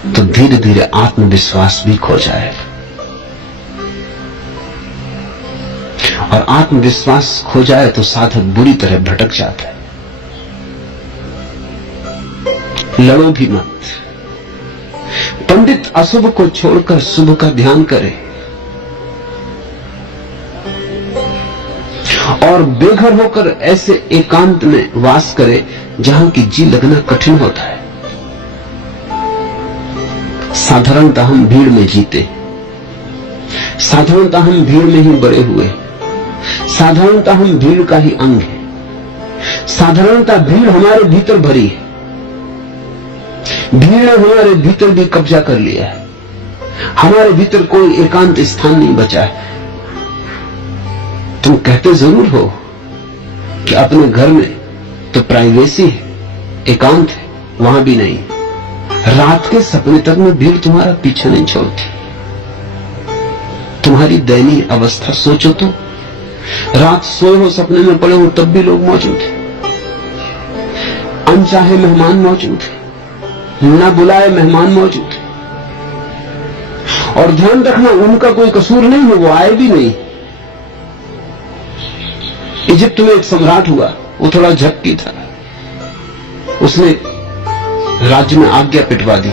तो धीरे धीरे आत्मविश्वास भी खो जाएगा। और आत्मविश्वास खो जाए तो साधक बुरी तरह भटक जाता है। लड़ो भी मत। पंडित अशुभ को छोड़कर शुभ का ध्यान करे और बेघर होकर ऐसे एकांत में वास करे जहां की जी लगना कठिन होता है। साधारणतः हम भीड़ में जीते, साधारणतः हम भीड़ में ही बड़े हुए, साधारणतः हम भीड़ का ही अंग है, साधारणतः भीड़ हमारे भीतर भरी है, भीड़ ने हमारे भीतर भी कब्जा कर लिया है, हमारे भीतर कोई एकांत स्थान नहीं बचा है। तुम कहते जरूर हो कि अपने घर में तो प्राइवेसी है, एकांत है, वहां भी नहीं। रात के सपने तक में भीड़ तुम्हारा पीछा नहीं छोड़ती। तुम्हारी दयनीय अवस्था सोचो तो। रात सोए हो, सपने में पड़े हो, तब भी लोग मौजूद हैं, अनचाहे मेहमान मौजूद हैं, ना बुलाए मेहमान मौजूद हैं। और ध्यान रखना, उनका कोई कसूर नहीं है, वो आए भी नहीं। इजिप्ट में एक सम्राट हुआ, वो थोड़ा झपकी था, उसने राज्य में आज्ञा पिटवा दी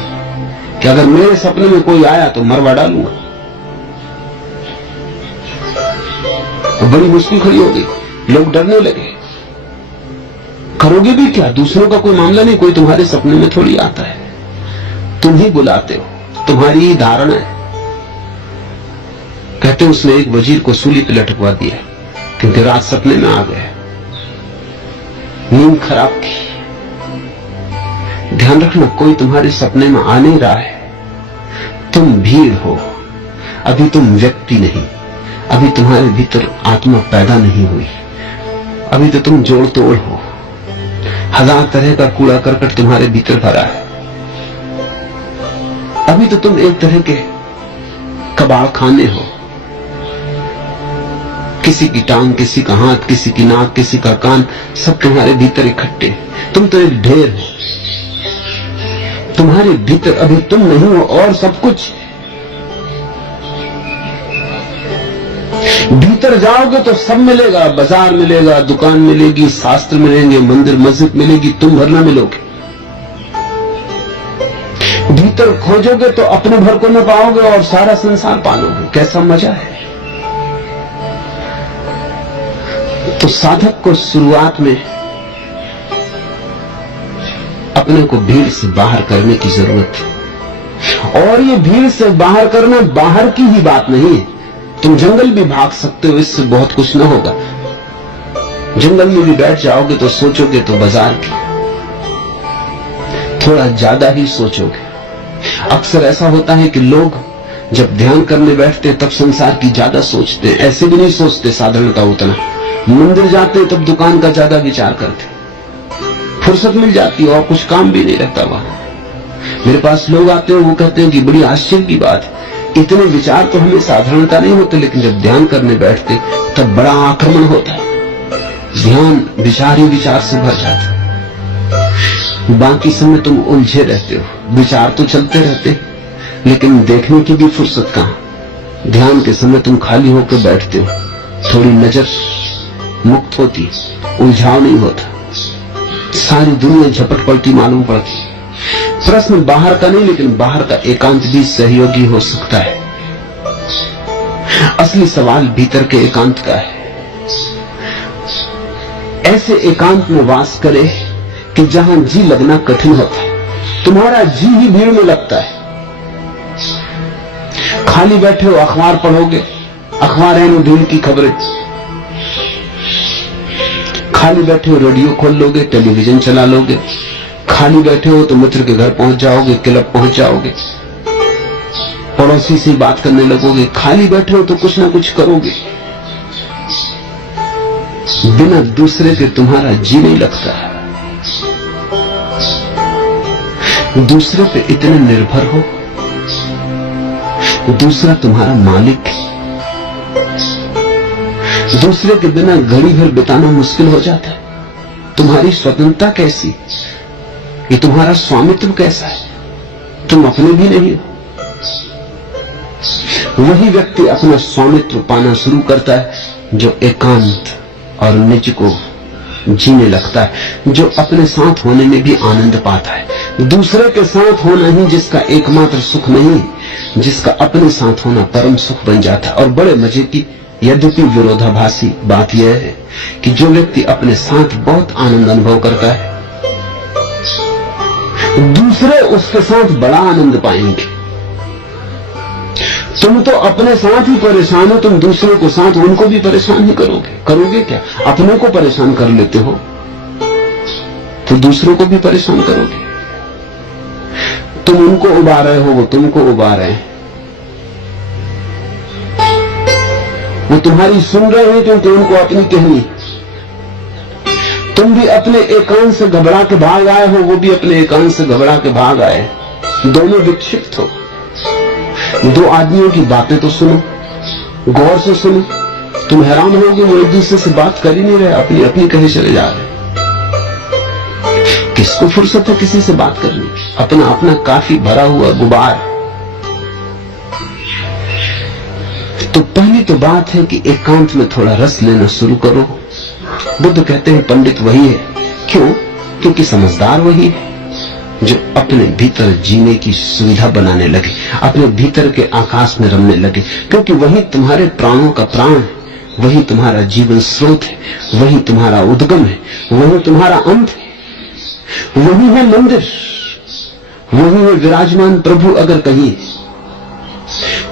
कि अगर मेरे सपने में कोई आया तो मरवा डालूंगा। तो बड़ी मुश्किल खड़ी हो गई, लोग डरने लगे। करोगे भी क्या? दूसरों का कोई मामला नहीं, कोई तुम्हारे सपने में थोड़ी आता है, तुम ही बुलाते हो, तुम्हारी ही धारणा है। कहते उसने एक वजीर को सूली पे लटकवा दिया क्योंकि रात सपने में आ गया, नींद खराब की। ध्यान रखना, कोई तुम्हारे सपने में आ नहीं रहा है, तुम भीड़ हो, अभी तुम व्यक्ति नहीं, अभी तुम्हारे भीतर आत्मा पैदा नहीं हुई, अभी तो तुम जोड़ तोड़ हो। हजार तरह का कूड़ा करकट तुम्हारे भीतर भरा है, अभी तो तुम एक तरह के कबाड़ खाने हो। किसी की टांग, किसी का हाथ, किसी की नाक, किसी का कान, सब तुम्हारे भीतर इकट्ठे। तुम तो एक ढेर हो, तुम्हारे भीतर अभी तुम नहीं हो और सब कुछ। भीतर जाओगे तो सब मिलेगा, बाजार मिलेगा, दुकान मिलेगी, शास्त्र मिलेंगे, मंदिर मस्जिद मिलेगी, तुम भर ना मिलोगे। भीतर खोजोगे तो अपने भर को न पाओगे और सारा संसार पालोगे। कैसा मजा है। तो साधक को शुरुआत में अपने को भीड़ से बाहर करने की जरूरत है। और ये भीड़ से बाहर करना बाहर की ही बात नहीं है, तुम जंगल भी भाग सकते हो, इससे बहुत कुछ न होगा। जंगल में भी बैठ जाओगे तो सोचोगे तो बाजार की, थोड़ा ज्यादा ही सोचोगे। अक्सर ऐसा होता है कि लोग जब ध्यान करने बैठते तब संसार की ज्यादा सोचते हैं, ऐसे भी नहीं सोचते साधारणता उतना। मंदिर जाते तब दुकान का ज्यादा विचार करते, फुर्सत मिल जाती है और कुछ काम भी नहीं रहता वहां। मेरे पास लोग आते हैं, वो कहते हैं कि बड़ी आश्चर्य की बात है, इतने विचार तो हमें साधारणता नहीं होते, लेकिन जब ध्यान करने बैठते तब बड़ा आक्रमण होता है। ध्यान विचार ही विचार से भर जाता है। बाकी समय तुम उलझे रहते हो, विचार तो चलते रहते, लेकिन देखने की भी फुर्सत कहां। ध्यान के समय तुम खाली होकर बैठते हो, थोड़ी नजर मुक्त होती, उलझाव नहीं होता, सारी दुनिया झपट पलटी मालूम पड़ती। प्रश्न बाहर का नहीं, लेकिन बाहर का एकांत भी सहयोगी हो सकता है। असली सवाल भीतर के एकांत का है। ऐसे एकांत में वास करे कि जहां जी लगना कठिन होता है। तुम्हारा जी ही भीड़ में लगता है। खाली बैठे हो, अखबार पढ़ोगे, अखबार है भीड़ की खबरें। खाली बैठे हो, रेडियो खोल लोगे, टेलीविजन चला लोगे। खाली बैठे हो तो मित्र के घर पहुंच जाओगे, क्लब पहुंच जाओगे, पड़ोसी से बात करने लगोगे। खाली बैठे हो तो कुछ ना कुछ करोगे। बिना दूसरे के तुम्हारा जी नहीं लगता। दूसरे पे इतने निर्भर हो, दूसरा तुम्हारा मालिक है। दूसरे के बिना घड़ी भर बिताना मुश्किल हो जाता है। तुम्हारी स्वतंत्रता कैसी, ये तुम्हारा स्वामित्व कैसा है, तुम अपने भी नहीं हो। वही व्यक्ति अपना स्वामित्व पाना शुरू करता है जो एकांत और निज को जीने लगता है, जो अपने साथ होने में भी आनंद पाता है। दूसरे के साथ होना ही जिसका एकमात्र सुख नहीं, जिसका अपने साथ होना परम सुख बन जाता है। और बड़े मजे की यद्यपि विरोधाभासी बात यह है कि जो व्यक्ति अपने साथ बहुत आनंद अनुभव करता है, दूसरे उसके साथ बड़ा आनंद पाएंगे। तुम तो अपने साथ ही परेशान हो, तुम दूसरे को साथ उनको भी परेशान ही करोगे क्या? अपने को परेशान कर लेते हो तो दूसरों को भी परेशान करोगे। तुम उनको उबा रहे हो, वो तुमको उबा रहे हैं। वो तुम्हारी सुन रहे हैं क्योंकि उनको अपनी कहनी। तुम भी अपने एकांत से घबरा के भाग आए हो, वो भी अपने एकांत से घबरा के भाग आए। दोनों विक्षिप्त हो। दो आदमियों की बातें तो सुनो, गौर से सुनो। तुम हैरान होगे वो एक दूसरे से बात कर ही नहीं रहे, अपनी अपनी कहे चले जा रहे। किसको फुर्सत है किसी से बात करने? अपना अपना काफी भरा हुआ गुबार। तो पहली तो बात है कि एकांत में थोड़ा रस लेना शुरू करो। बुद्ध कहते हैं पंडित वही है। क्यों? क्योंकि समझदार वही है जो अपने भीतर जीने की सुविधा बनाने लगे, अपने भीतर के आकाश में रमने लगे। क्योंकि वही तुम्हारे प्राणों का प्राण है, वही तुम्हारा जीवन स्रोत है, वही तुम्हारा उद्गम है, वही तुम्हारा अंत है, वही है मंदिर, वही है विराजमान प्रभु। अगर कहीं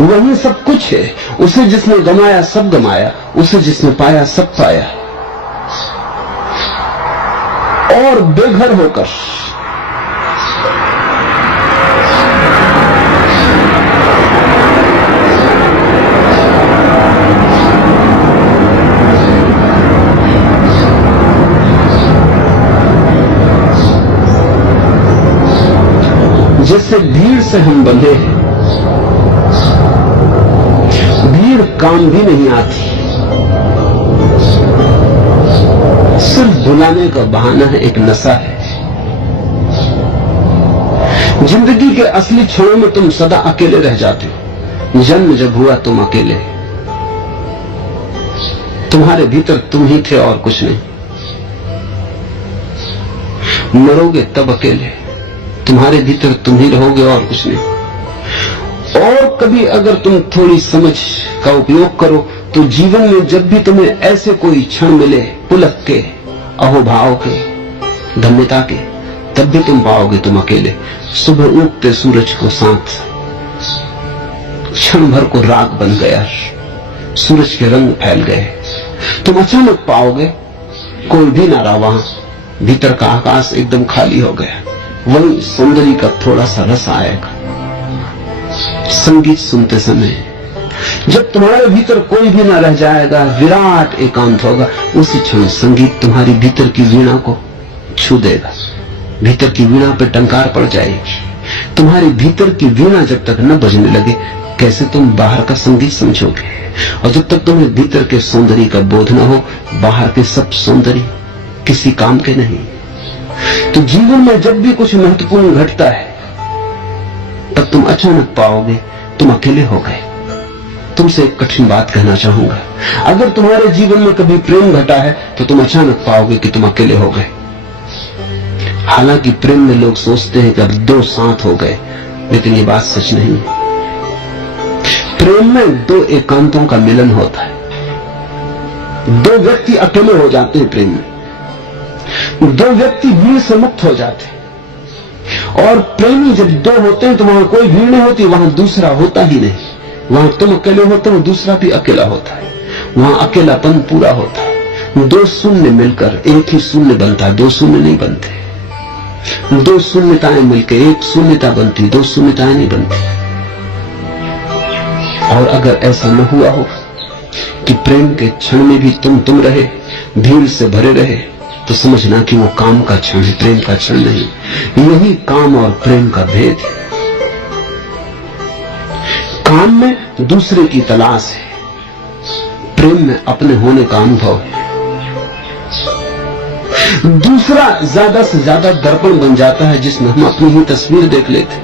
वही सब कुछ है। उसे जिसने गमाया सब गमाया, उसे जिसने पाया सब पाया। और बेघर होकर जैसे भीड़ से हम बंधे हैं, भीड़ काम भी नहीं आती, सिर्फ बुलाने का बहाना है, एक नशा है। जिंदगी के असली क्षणों में तुम सदा अकेले रह जाते हो। जन्म जब हुआ तुम अकेले, तुम्हारे भीतर तुम ही थे और कुछ नहीं। मरोगे तब अकेले, तुम्हारे भीतर तुम ही रहोगे और कुछ नहीं। और कभी अगर तुम थोड़ी समझ का उपयोग करो तो जीवन में जब भी तुम्हें ऐसे कोई क्षण मिले पुलक के, अहोभाव के, धन्यता के, तब भी तुम पाओगे तुम अकेले। सुबह उगते सूरज को साथ क्षण भर को राग बन गया, सूरज के रंग फैल गए। तुम अचानक पाओगे कोई भी ना रहा, वहां भीतर का आकाश एकदम खाली हो गया। वही सौंदर्य का थोड़ा सा रस आएगा। संगीत सुनते समय जब तुम्हारे भीतर कोई भी ना रह जाएगा, विराट एकांत होगा, उसी क्षण संगीत तुम्हारी भीतर की वीणा को छू देगा। भीतर की वीणा पे टंकार पड़ जाएगी। तुम्हारी भीतर की वीणा जब तक न बजने लगे, कैसे तुम बाहर का संगीत समझोगे? और जब तक तुम्हें भीतर के सौंदर्य का बोध न हो, बाहर के सब सौंदर्य किसी काम के नहीं। तो जीवन में जब भी कुछ महत्वपूर्ण घटता है, तब तुम अचानक पाओगे तुम अकेले हो गए। तुमसे एक कठिन बात कहना चाहूंगा। अगर तुम्हारे जीवन में कभी प्रेम घटा है तो तुम अचानक पाओगे कि तुम अकेले हो गए। हालांकि प्रेम में लोग सोचते हैं कि अब दो साथ हो गए, लेकिन ये बात सच नहीं। प्रेम में दो एकांतों का मिलन होता है। दो व्यक्ति अकेले हो जाते हैं प्रेम में, दो व्यक्ति भीड़ से मुक्त हो जाते हैं। और प्रेमी जब दो होते हैं तो वहां कोई भीड़ नहीं होती, वहां दूसरा होता ही नहीं। वहां तुम अकेले होते हो, दूसरा भी अकेला होता है। वहां अकेलापन पूरा होता है। दो शून्य मिलकर एक ही शून्य बनता है, दो शून्य नहीं बनते। दो शून्यताएं मिलकर एक शून्यता बनती, दो शून्यताएं नहीं बनती। और अगर ऐसा न हुआ हो कि प्रेम के क्षण में भी तुम रहे, भीड़ से भरे रहे, तो समझना कि वो काम का क्षण है, प्रेम का क्षण नहीं। यही काम और प्रेम का भेद है। काम में दूसरे की तलाश है, प्रेम में अपने होने का अनुभव है। दूसरा ज्यादा से ज्यादा दर्पण बन जाता है जिसमें हम अपनी ही तस्वीर देख लेते।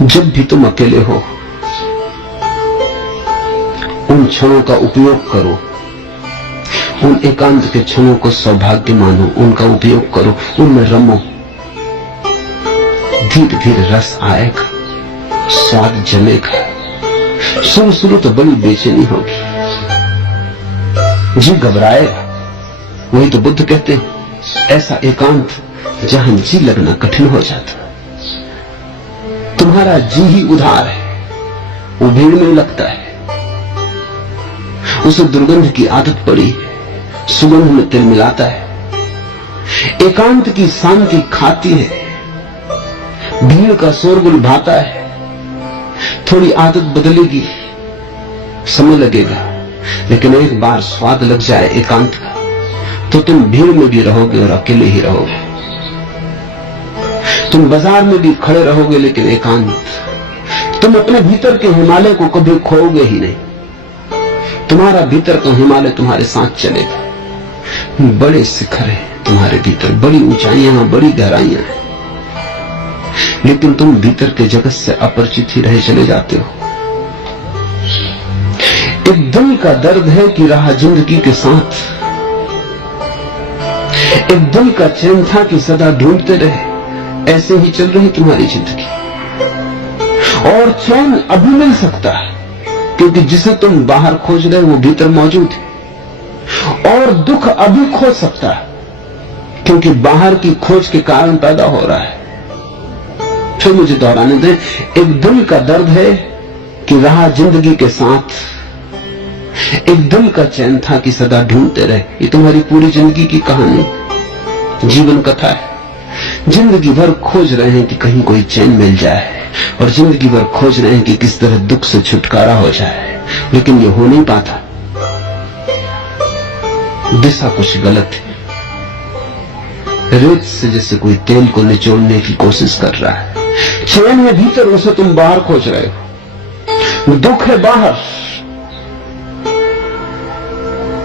जब भी तुम अकेले हो, उन क्षणों का उपयोग करो, उन एकांत के क्षणों को सौभाग्य मानो, उनका उपयोग करो, उनमें रमो। धीरे धीरे रस आएगा, स्वाद जमेगा। शुरू शुरू तो बड़ी बेचैनी होगी, जी घबराएगा। वही तो बुद्ध कहते हैं, ऐसा एकांत जहां जी लगना कठिन हो जाता। तुम्हारा जी ही उधार है, वो भीड़ में लगता है, उसे दुर्गंध की आदत पड़ी, सुगंध में तिल मिलाता है। एकांत की शांति खाती है, भीड़ का शोरगुल भाता है। थोड़ी आदत बदलेगी, समय लगेगा, लेकिन एक बार स्वाद लग जाए एकांत का, तो तुम भीड़ में भी रहोगे और अकेले ही रहोगे। तुम बाजार में भी खड़े रहोगे, लेकिन एकांत। तुम अपने भीतर के हिमालय को कभी खोओगे ही नहीं। तुम्हारा भीतर का हिमालय तुम्हारे साथ चलेगा। बड़े शिखर हैं तुम्हारे भीतर, बड़ी ऊंचाइयां, बड़ी गहराइयां हैं, लेकिन तुम भीतर के जगत से अपरिचित ही रहे चले जाते हो। एक दिल का दर्द है कि रहा जिंदगी के साथ, एक दिल का चैन था कि सदा ढूंढते रहे। ऐसे ही चल रही तुम्हारी जिंदगी, और चैन अभी मिल सकता है, क्योंकि जिसे तुम बाहर खोज रहे हो वो भीतर मौजूद है। और दुख अभी खोज सकता है, क्योंकि बाहर की खोज के कारण पैदा हो रहा है। फिर मुझे दोहराने दें, एक दिल का दर्द है कि रहा जिंदगी के साथ, एक दिल का चैन था कि सदा ढूंढते रहे। ये तुम्हारी पूरी जिंदगी की कहानी, जीवन कथा है। जिंदगी भर खोज रहे हैं कि कहीं कोई चैन मिल जाए, और जिंदगी भर खोज रहे हैं कि किस तरह दुख से छुटकारा हो जाए, लेकिन ये हो नहीं पाता। दिशा कुछ गलत है। रेत से जैसे कोई तेल को निचोड़ने की कोशिश कर रहा है। चैन है भीतर, उसे तुम बाहर खोज रहे हो। दुख है बाहर,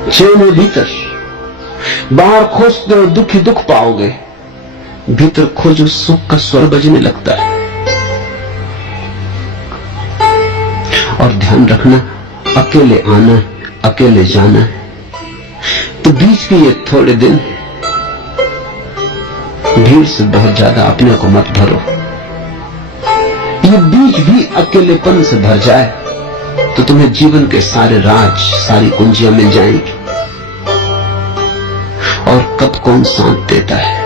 चैन है भीतर। बाहर खोजते हो दुख ही दुख पाओगे, भीतर खोजो सुख का स्वर बजने लगता है। और ध्यान रखना, अकेले आना है, अकेले जाना है, तो बीच के ये थोड़े दिन भीड़ से बहुत ज्यादा अपने को मत भरो। ये बीच भी अकेलेपन से भर जाए तो तुम्हें जीवन के सारे राज, सारी कुंजियां मिल जाएंगी। और कब कौन साथ देता है,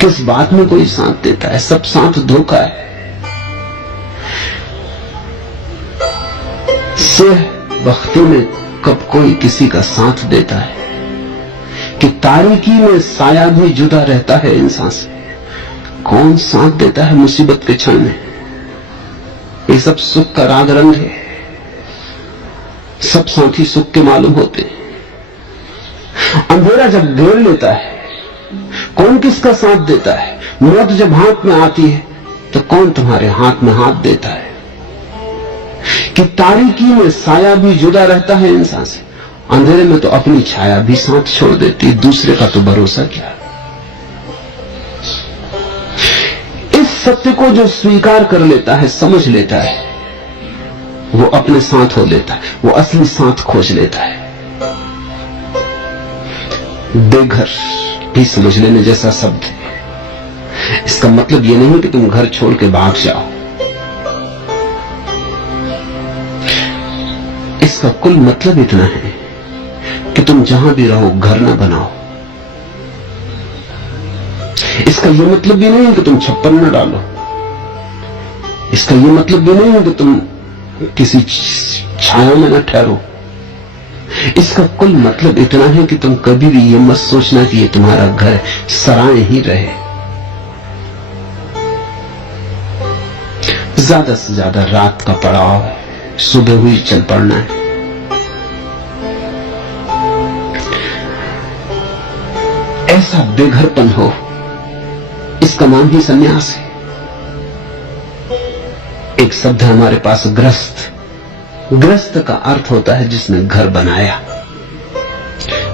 किस बात में कोई साथ देता है, सब साथ धोखा है। सेह बख्ती में कब कोई किसी का साथ देता है, कि तारीकी में साया भी जुदा रहता है इंसान से। कौन साथ देता है मुसीबत के क्षण में। ये सब सुख का राग रंग है, सब साथी सुख के मालूम होते हैं। अंधेरा जब घेर लेता है, कौन किसका साथ देता है। मौत जब हाथ में आती है, तो कौन तुम्हारे हाथ में हाथ देता है। कि तारीकी में साया भी जुदा रहता है इंसान से, अंधेरे में तो अपनी छाया भी साथ छोड़ देती है। दूसरे का तो भरोसा क्या। इस सत्य को जो स्वीकार कर लेता है, समझ लेता है, वो अपने साथ हो लेता है, वो असली साथ खोज लेता है। बेघर भी समझ लेने जैसा शब्द है। इसका मतलब ये नहीं कि तुम घर छोड़ के भाग जाओ, इसका कुल मतलब इतना है कि तुम जहां भी रहो घर न बनाओ। इसका यह मतलब भी नहीं है कि तुम छप्पर न डालो। इसका यह मतलब भी नहीं है कि तुम किसी छाया में न ठहरो। इसका कुल मतलब इतना है कि तुम कभी भी ये मत सोचना कि ये तुम्हारा घर सराय ही रहे। ज्यादा से ज्यादा रात का पड़ाव है, सुबह हुई चल पड़ना है। ऐसा बेघरपन हो, इसका नाम ही सन्यास है। एक शब्द है हमारे पास, ग्रस्त। ग्रस्त का अर्थ होता है जिसने घर बनाया।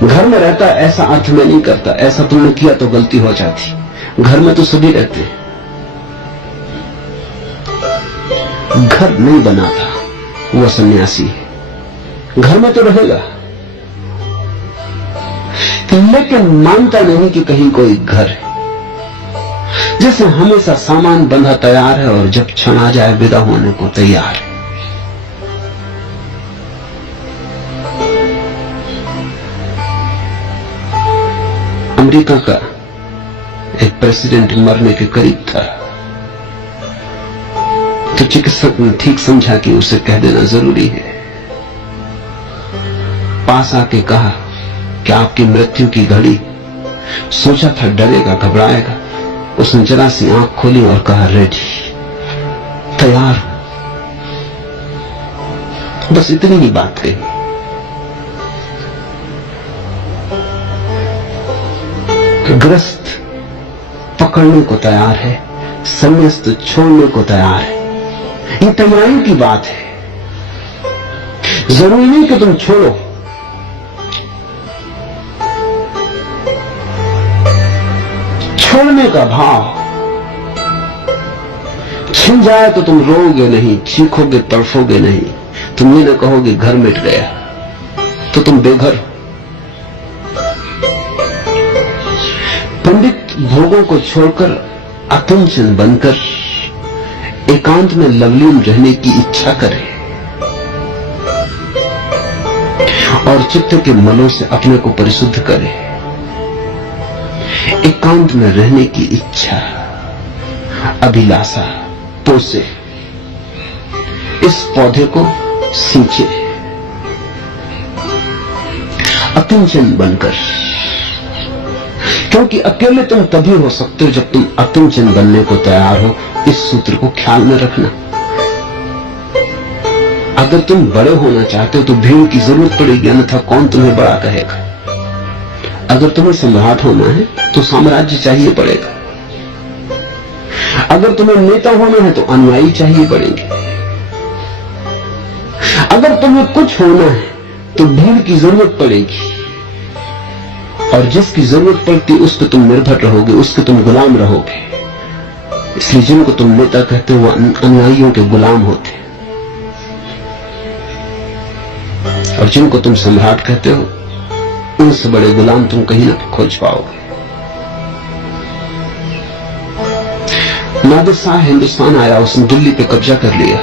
घर में रहता ऐसा अर्थ में नहीं करता, ऐसा तुमने किया तो गलती हो जाती। घर में तो सभी रहते हैं। घर नहीं बनाता, वो सन्यासी है। घर में तो रहेगा लेकिन मानता नहीं कि कहीं कोई घर है। जैसे हमेशा सामान बंधा तैयार है और जब क्षण आ जाए विदा होने को तैयार है। अमेरिका का एक प्रेसिडेंट मरने के करीब था तो चिकित्सक ने ठीक समझा कि उसे कह देना जरूरी है। पास आके कहा कि आपकी मृत्यु की घड़ी, सोचा था डरेगा घबराएगा। उसने जरा सी आंख खोली और कहा रेडी, तैयार हूं। बस इतनी ही बात कही। ग्रस्त पकड़ने को तैयार है, संन्यास्त छोड़ने को तैयार है। ये तैयारी की बात है। जरूरी नहीं कि तुम छोड़ो, छोड़ने का भाव छिन जाए तो तुम रोओगे नहीं, चीखोगे, तड़फोगे नहीं। तुम ये न कहोगे घर मिट गया, तो तुम बेघर हो। पंडित भोगों को छोड़कर अकिंचन बनकर एकांत में लवलीन रहने की इच्छा करे और चित्त के मलों से अपने को परिशुद्ध करे। एकांत में रहने की इच्छा, अभिलाषा पोसे, इस पौधे को सींचे अकिंचन बनकर। क्योंकि अकेले तुम तभी हो सकते हो जब तुम अकिंचन बनने को तैयार हो। इस सूत्र को ख्याल में रखना। अगर तुम बड़े होना चाहते हो तो भीड़ की जरूरत पड़ेगी, अन्यथा कौन तुम्हें बड़ा कहेगा। अगर तुम्हें सम्राट होना है तो साम्राज्य चाहिए पड़ेगा। अगर तुम्हें नेता होना है तो अनुयायी चाहिए पड़ेंगे। अगर तुम्हें कुछ होना है तो भीड़ की जरूरत पड़ेगी, और जिसकी जरूरत पड़ती उस पर तुम निर्भर रहोगे, उसके तुम गुलाम रहोगे। इसलिए जिनको तुम नेता कहते हो वो अनुयायियों के गुलाम होते हैं, और जिनको तुम सम्राट कहते हो उनसे बड़े गुलाम तुम कहीं ना खोज पाओगे। नादिर शाह हिंदुस्तान आया, उसने दिल्ली पे कब्जा कर लिया।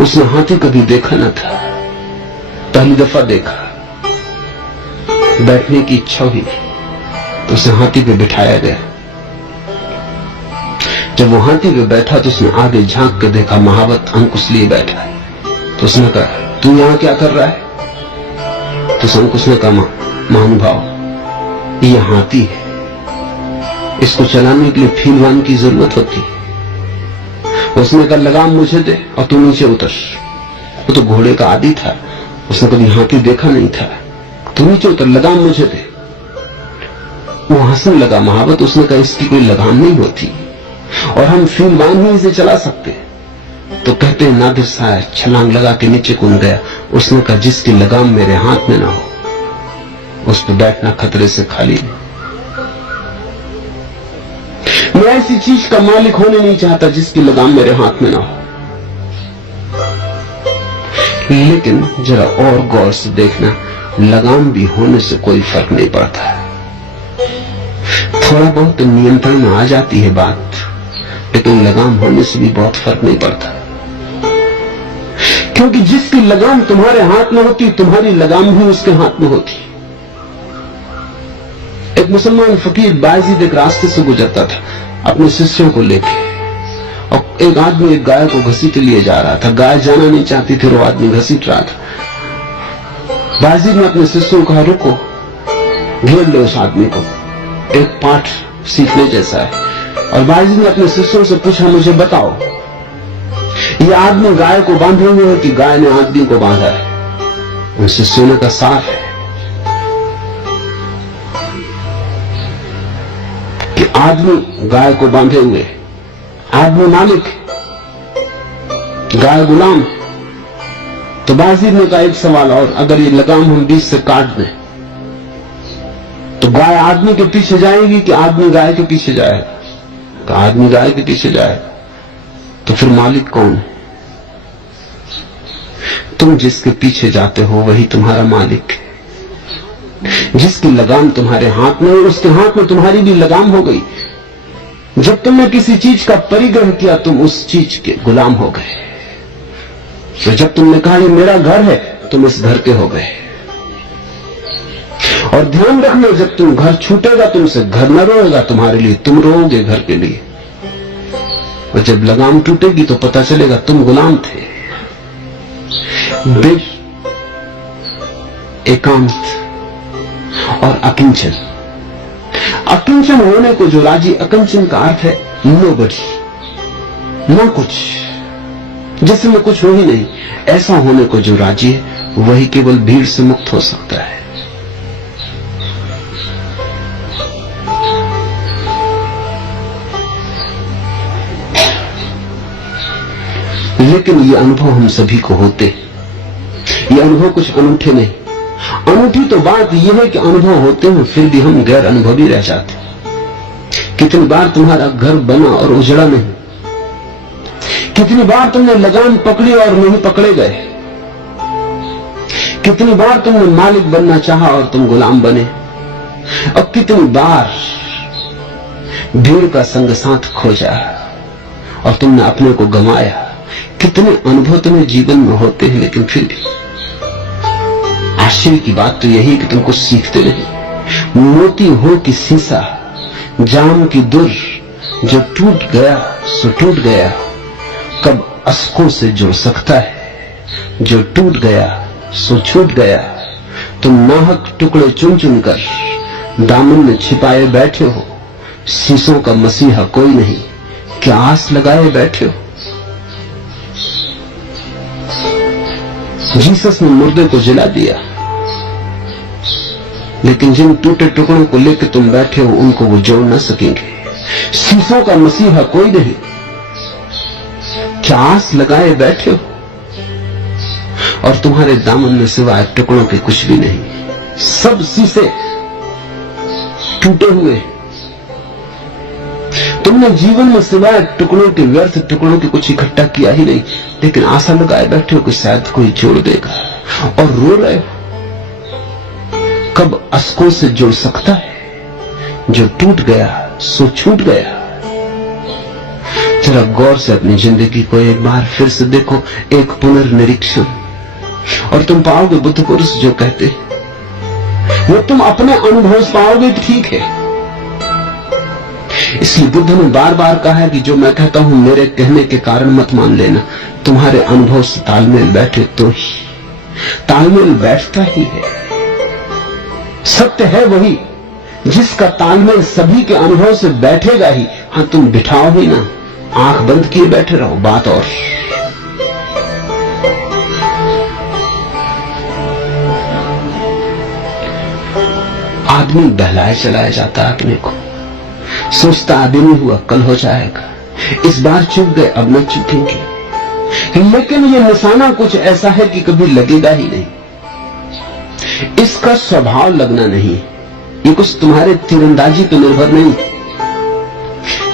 उसने हाथी कभी देखा न था, पहली दफा देखा। बैठने की इच्छा हुई तो उसे हाथी पे बिठाया गया। जब वो हाथी पे बैठा तो उसने आगे झांक के देखा, महावत अंकुश लिए बैठा है। तो उसने कहा तू यहां क्या कर रहा है? तो अंकुश ने कहा महानुभाव ये हाथी है, इसको चलाने के लिए फीलवान की जरूरत होती। उसने कहा लगाम मुझे दे और तू नीचे उतर। वो तो घोड़े का आदी था, उसने कभी हाथी देखा नहीं था। तू नीचे उतर, लगाम मुझे दे। वो हंसने लगा महावत। उसने कहा इसकी कोई लगाम नहीं होती और हम फीलवान ही इसे चला सकते। तो कहते हैं नादिर शाह छलांग लगा के नीचे कूद गया। उसने कहा जिसकी लगाम मेरे हाथ में ना हो उस पर बैठना खतरे से खाली नहीं। मैं ऐसी चीज का मालिक होने नहीं चाहता जिसकी लगाम मेरे हाथ में ना हो। लेकिन जरा और गौर से देखना, लगाम भी होने से कोई फर्क नहीं पड़ता। थोड़ा बहुत नियंत्रण में आ जाती है बात, लेकिन लगाम होने से भी बहुत फर्क नहीं पड़ता। क्योंकि जिसकी लगाम तुम्हारे हाथ में होती, तुम्हारी लगाम भी उसके हाथ में होती। एक मुसलमान फकीर बायजीद एक रास्ते से गुजरता था अपने शिष्यों को लेके, और एक आदमी एक गाय को घसीटे लिए जा रहा था। गाय जाना नहीं चाहती थी, वो आदमी घसीट रहा था। बायजीद ने अपने शिष्यों को कहा रुको, घेर लो उस आदमी को, एक पाठ सीखने जैसा है। और बायजीद ने अपने शिष्यों से पूछा मुझे बताओ ये आदमी गाय को बांधे हुए है कि गाय ने आदमी को बांधा है? उन शिष्यों ने कहा साफ है कि आदमी गाय को बांधे हुए, आदमी मालिक, गाय गुलाम। तो बायजीद ने कहा एक सवाल और, अगर ये लगाम हम बीच से काट दें तो गाय आदमी के पीछे जाएगी कि आदमी गाय के पीछे जाएगा? तो आदमी गाय के पीछे जाएगा, तो फिर मालिक कौन? तुम जिसके पीछे जाते हो वही तुम्हारा मालिक है। जिसकी लगाम तुम्हारे हाथ में, उसके हाथ में तुम्हारी भी लगाम हो गई। जब तुमने किसी चीज का परिग्रह किया, तुम उस चीज के गुलाम हो गए। तो जब तुमने कहा ये मेरा घर है, तुम इस घर के हो गए। और ध्यान रखना, जब तुम घर छूटेगा, तुमसे घर न रोएगा तुम्हारे लिए, तुम रोओगे घर के लिए। और जब लगाम टूटेगी तो पता चलेगा तुम गुलाम थे। एकांत और अकिंचन। अकिंचन होने को जो राजी, अकिंचन का अर्थ है नोबडी, न कुछ, जिसमें कुछ हो ही नहीं। ऐसा होने को जो राजी है वही केवल भीड़ से मुक्त हो सकता है। लेकिन ये अनुभव हम सभी को होते। ये अनुभव कुछ अनूठे नहीं। अनूठी तो बात यह है कि अनुभव होते हैं, फिर भी हम गैर अनुभवी रह जाते। कितनी बार तुम्हारा घर बना और उजड़ा नहीं? कितनी बार तुमने लगाम पकड़ी और नहीं पकड़े गए? कितनी बार तुमने मालिक बनना चाहा और तुम गुलाम बने? और कितनी बार भीड़ का संग साथ खोजा और तुमने अपने को गंवाया? कितने अनुभव तुम्हें जीवन में होते हैं, लेकिन फिर भी आश्चर्य की बात तो यही कि तुम कुछ सीखते नहीं। मोती हो कि शीशा, जाम की दुर, जो टूट गया सो टूट गया, कब अस्कों से जुड़ सकता है। जो टूट गया सो छूट गया। तुम नाहक टुकड़े चुन चुन कर दामन में छिपाए बैठे हो। शीशों का मसीहा कोई नहीं, क्या आस लगाए बैठे हो? जीसस ने मुर्दे को जला दिया, लेकिन जिन टूटे टुकड़ों को लेकर तुम बैठे हो उनको वो जोड़ न सकेंगे। शीशों का मसीहा कोई नहीं, क्या आस लगाए बैठे हो? और तुम्हारे दामन में सिवाय टुकड़ों के कुछ भी नहीं। सब शीशे टूटे हुए। तुमने जीवन में सिवाय टुकड़ों के, व्यर्थ टुकड़ों के कुछ इकट्ठा किया ही नहीं, लेकिन आशा लगाए बैठे हो कि शायद कोई जोड़ देगा। और रो रहे हो, कब अस्कों से जुड़ सकता है। जो टूट गया सो छूट गया। जरा गौर से अपनी जिंदगी को एक बार फिर से देखो, एक पुनर्निरीक्षण, और तुम पाओगे बुद्ध पुरुष जो कहते हैं वो तुम अपने अनुभव से पाओगे। ठीक है, इसलिए बुद्ध ने बार बार कहा है कि जो मैं कहता हूं मेरे कहने के कारण मत मान लेना। तुम्हारे अनुभव से तालमेल बैठे तो ही। तालमेल बैठता ही है। सत्य है वही जिसका तालमेल सभी के अनुभव से बैठेगा ही। हाँ, तुम बिठाओ ही ना, आंख बंद किए बैठे रहो, बात और। आदमी बहलाए चलाया जाता है अपने को, सोचता आदि नहीं हुआ कल हो जाएगा, इस बार चूक गए अब न चूकेंगे। लेकिन ये निशाना कुछ ऐसा है कि कभी लगेगा ही नहीं। इसका स्वभाव लगना नहीं, ये कुछ तुम्हारे तीरंदाजी पर निर्भर नहीं।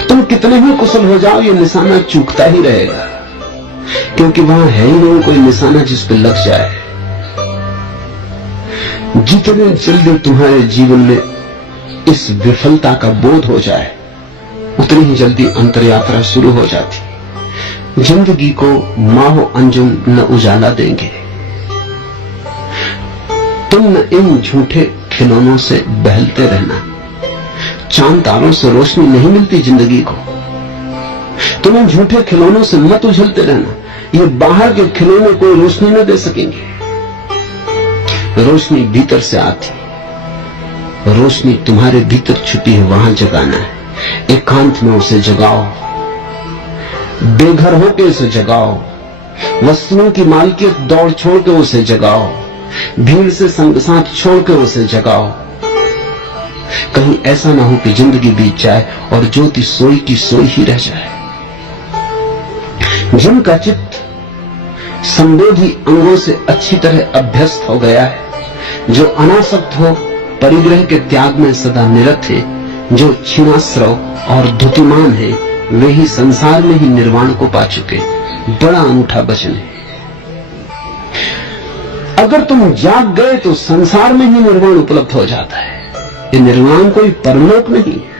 तुम कितने भी कुशल हो जाओ, ये निशाना चूकता ही रहेगा, क्योंकि वहां है ही नहीं कोई निशाना जिस पर लग जाए। जितने जल्दी तुम्हारे जीवन में इस विफलता का बोध हो जाए, उतनी ही जल्दी अंतरयात्रा शुरू हो जाती। जिंदगी को माहो अंजुम न उजाला देंगे। तुम न इन झूठे खिलौनों से बहलते रहना। चांद तारों से रोशनी नहीं मिलती जिंदगी को। तुम इन झूठे खिलौनों से मत उछलते रहना। ये बाहर के खिलौने कोई रोशनी न दे सकेंगे। रोशनी भीतर से आती, रोशनी तुम्हारे भीतर छुपी है, वहां जगाना है। एकांत में उसे जगाओ, बेघर होकर उसे जगाओ, वस्तुओं की मालकियत दौड़ छोड़ के उसे जगाओ, भीड़ से संग साथ छोड़ के उसे जगाओ। कहीं ऐसा ना हो कि जिंदगी बीत जाए और ज्योति सोई की सोई ही रह जाए। जिनका चित्त संवेदी अंगों से अच्छी तरह अभ्यस्त हो गया है, जो अनासक्त हो, परिग्रह के त्याग में सदा निरत है, जो क्षीणाश्रव और धुतिमान है वे ही संसार में ही निर्वाण को पा चुके। बड़ा अनूठा वचन है। अगर तुम जाग गए तो संसार में ही निर्वाण उपलब्ध हो जाता है। ये निर्वाण कोई परलोक नहीं है,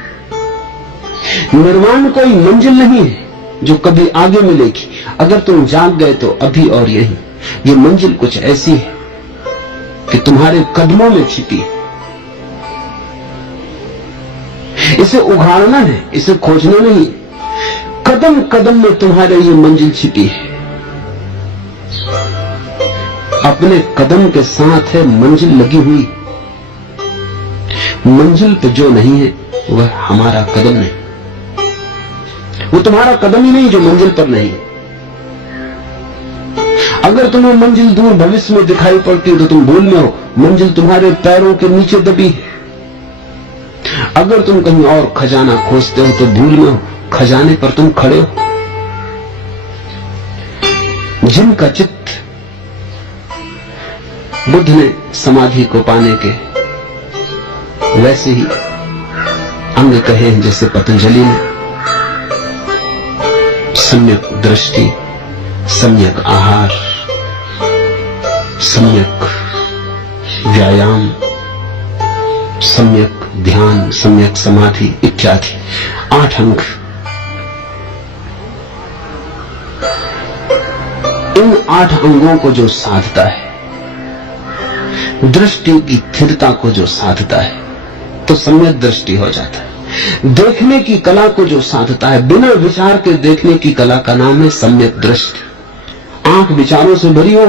निर्वाण कोई मंजिल नहीं है जो कभी आगे मिलेगी। अगर तुम जाग गए तो अभी और यही। ये मंजिल कुछ ऐसी है कि तुम्हारे कदमों में छिपी है। इसे उघाड़ना है, इसे खोजना नहीं। कदम कदम में तुम्हारे ये मंजिल छिपी है। अपने कदम के साथ है मंजिल लगी हुई। मंजिल पे जो नहीं है वह हमारा कदम नहीं। वो तुम्हारा कदम ही नहीं जो मंजिल पर नहीं। अगर तुम्हें मंजिल दूर भविष्य में दिखाई पड़ती है तो तुम भूल में हो। मंजिल तुम्हारे पैरों के नीचे दबी है। अगर तुम कहीं और खजाना खोजते हो तो भूल में हो, खजाने पर तुम खड़े हो। जिनका चित्त बुद्ध ने समाधि को पाने के वैसे ही अंग कहे हैं जैसे पतंजलि ने, सम्यक दृष्टि, सम्यक आहार, सम्यक व्यायाम, सम्यक ध्यान, सम्यक समाधि इत्यादि 8 अंग। इन 8 अंगों को जो साधता है, दृष्टि की स्थिरता को जो साधता है तो सम्यक दृष्टि हो जाता है। देखने की कला को जो साधता है, बिना विचार के देखने की कला का नाम है सम्यक दृष्टि। आंख विचारों से भरी हो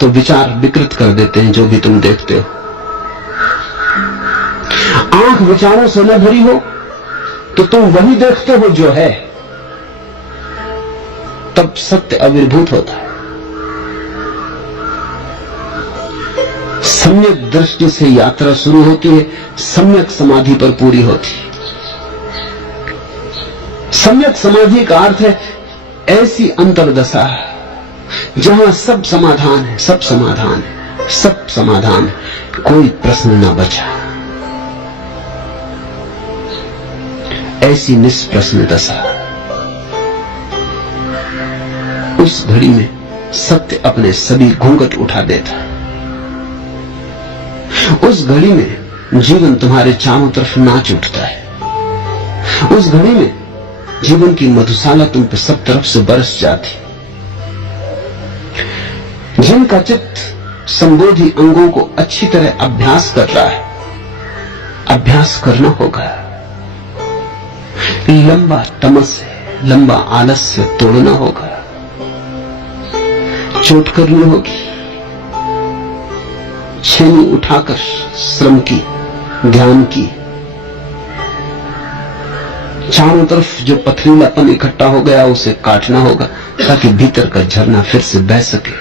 तो विचार विकृत कर देते हैं जो भी तुम देखते हो। आंख विचारों से न भरी हो तो तुम वही देखते हो जो है, तब सत्य आविर्भूत होता है। सम्यक दृष्टि से यात्रा शुरू होती है, सम्यक समाधि पर पूरी होती है। सम्यक समाधि का अर्थ है ऐसी अंतर्दशा जहां सब समाधान है, सब समाधान है, सब समाधान है, कोई प्रश्न न बचा। ऐसी निष्प्रश्न दशा। उस घड़ी में सत्य अपने सभी घूंघट उठा देता है। उस घड़ी में जीवन तुम्हारे चारों तरफ नाच उठता है। उस घड़ी में जीवन की मधुशाला तुम पे सब तरफ से बरस जाती। जिनका चित्त संबोधि अंगों को अच्छी तरह अभ्यास कर रहा है, अभ्यास करना होगा। लंबा तमस है, लंबा आलस्य तोड़ना होगा, चोट करनी होगी, छेनी उठाकर श्रम की, ध्यान की। चारों तरफ जो पथरीलापन इकट्ठा हो गया उसे काटना होगा ताकि भीतर का झरना फिर से बह सके।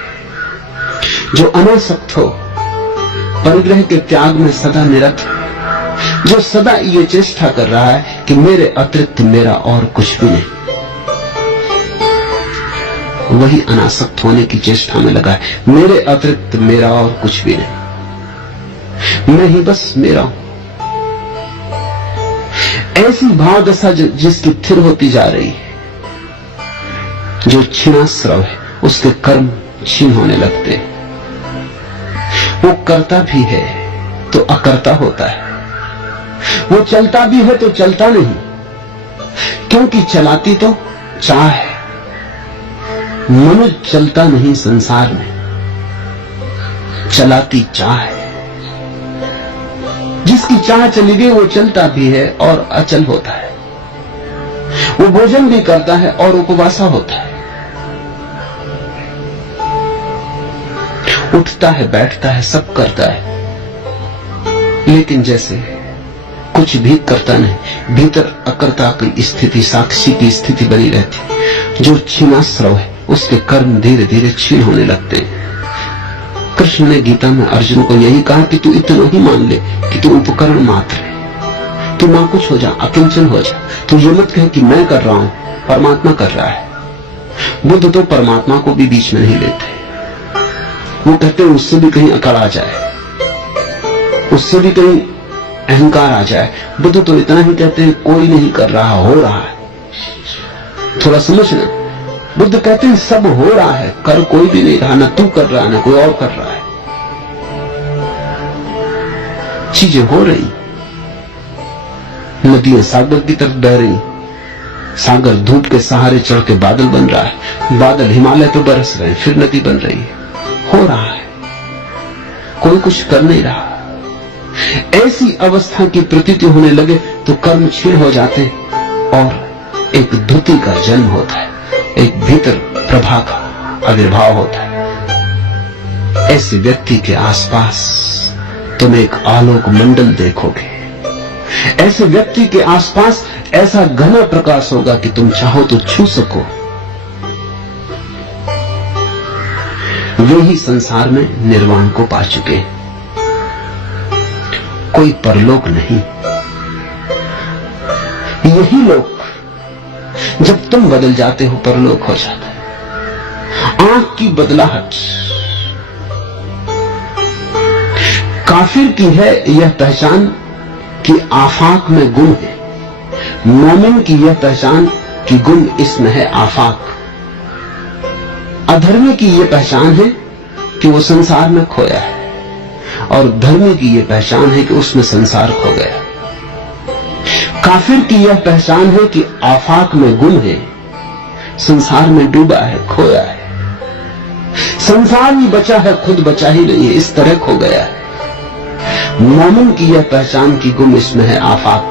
जो अनासक्त हो, परिग्रह के त्याग में सदा निरत, जो सदा ये चेष्टा कर रहा है कि मेरे अतिरिक्त मेरा और कुछ भी नहीं, वही अनासक्त होने की चेष्टा में लगा है। मेरे अतिरिक्त मेरा और कुछ भी नहीं, मैं ही बस मेरा हूं। ऐसी भाव दशा जिसकी स्थिर होती जा रही है, जो क्षीणाश्रव है उसके कर्म क्षीण होने लगते हैं। वो करता भी है तो अकर्ता होता है, वो चलता भी है तो चलता नहीं, क्योंकि चलाती तो चाह है। मनुष्य चलता नहीं संसार में, चलाती चाह है। जिसकी चाह चली गई वो चलता भी है और अचल होता है। वो भोजन भी करता है और उपवासा होता है, उठता है, बैठता है, सब करता है, लेकिन जैसे कुछ भी करता नहीं। भीतर अकर्ता की स्थिति, साक्षी की स्थिति बनी रहती। जो क्षीणाश्रव है उसके कर्म धीरे धीरे क्षीण होने लगते हैं। कृष्ण ने गीता में अर्जुन को यही कहा कि तू इतना ही मान ले कि तू उपकरण मात्र है, तू ना कुछ हो जा, अकिंचन हो जा। तू ये मत कहे कि मैं कर रहा हूं, परमात्मा कर रहा है। बुद्ध तो परमात्मा को भी बीच में नहीं लेते। वो कहते हैं उससे भी कहीं अकड़ आ जाए, उससे भी कहीं अहंकार आ जाए। बुद्ध तो इतना ही कहते हैं, कोई नहीं कर रहा, हो रहा है। थोड़ा समझना, बुद्ध कहते हैं सब हो रहा है, कर कोई भी नहीं रहा, न तू कर रहा है न कोई और कर रहा है। चीजें हो रही, नदियां सागर की तरफ बह रही, सागर धूप के सहारे चढ़ के बादल बन रहा है, बादल हिमालय पे बरस रहे हैं, फिर नदी बन रही है। हो रहा है, कोई कुछ कर नहीं रहा। ऐसी अवस्था की प्रतीति होने लगे तो कर्म क्षीण हो जाते और एक धुति का जन्म होता है, एक भीतर प्रभा का आविर्भाव होता है। ऐसे व्यक्ति के आसपास तुम एक आलोक मंडल देखोगे। ऐसे व्यक्ति के आसपास ऐसा घना प्रकाश होगा कि तुम चाहो तो छू सको। वे ही संसार में निर्वाण को पा चुके हैं। कोई परलोक नहीं, यही लोक जब तुम बदल जाते हो परलोक हो जाता है। आंख की बदलाहट काफिर की है यह पहचान कि आफाक में गुम है, मोमिन की यह पहचान कि गुम इसमें है आफाक। अधर्मी की यह पहचान है कि वो संसार में खोया है, और धर्मी की यह पहचान है कि उसमें संसार खो गया। काफिर की यह पहचान है कि आफाक में गुम है, संसार में डूबा है, खोया है। संसार ही बचा है, खुद बचा ही नहीं है, इस तरह खो गया है। मोमिन की यह पहचान कि गुम इसमें है आफाक,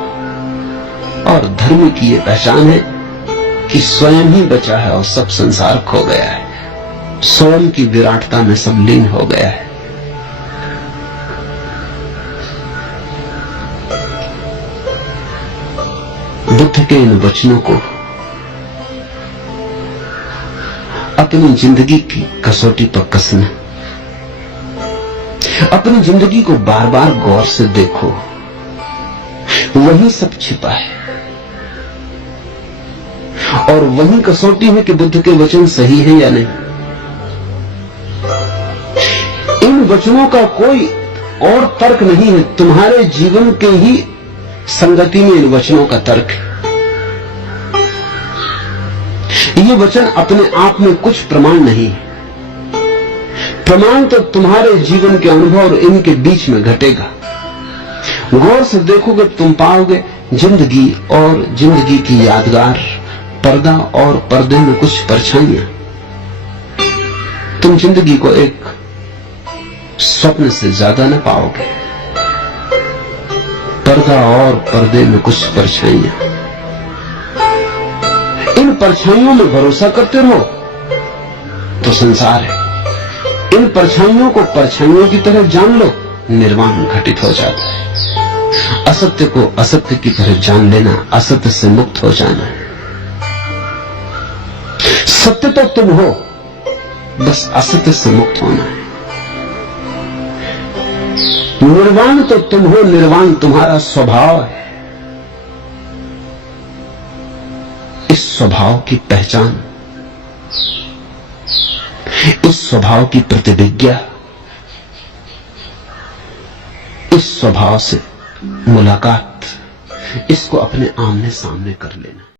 और धर्मी की यह पहचान है कि स्वयं ही बचा है और सब संसार खो गया है, स्वयं की विराटता में सब लीन हो गया है। बुद्ध के इन वचनों को अपनी जिंदगी की कसौटी पर कसना, अपनी जिंदगी को बार बार गौर से देखो, वही सब छिपा है। और वही कसौटी है कि बुद्ध के वचन सही है या नहीं। इन वचनों का कोई और तर्क नहीं है, तुम्हारे जीवन के ही संगति में इन वचनों का तर्क है। ये वचन अपने आप में कुछ प्रमाण नहीं है, प्रमाण तो तुम्हारे जीवन के अनुभव और इनके बीच में घटेगा। गौर से देखोगे तुम पाओगे जिंदगी और जिंदगी की यादगार, पर्दा और पर्दे में कुछ परछाइयां। तुम जिंदगी को एक स्वप्न से ज्यादा न पाओगे, पर्दा और पर्दे में कुछ परछाइयां। इन परछाइयों में भरोसा करते रहो तो संसार है, इन परछाइयों को परछाइयों की तरह जान लो, निर्वाण घटित हो जाता है। असत्य को असत्य की तरह जान लेना, असत्य से मुक्त हो जाना है। सत्य तो तुम हो, बस असत्य से मुक्त होना है। निर्वाण तो तुम हो, निर्वाण तुम्हारा स्वभाव है। इस स्वभाव की पहचान, इस स्वभाव की प्रतिविज्ञा, इस स्वभाव से मुलाकात, इसको अपने आमने सामने कर लेना।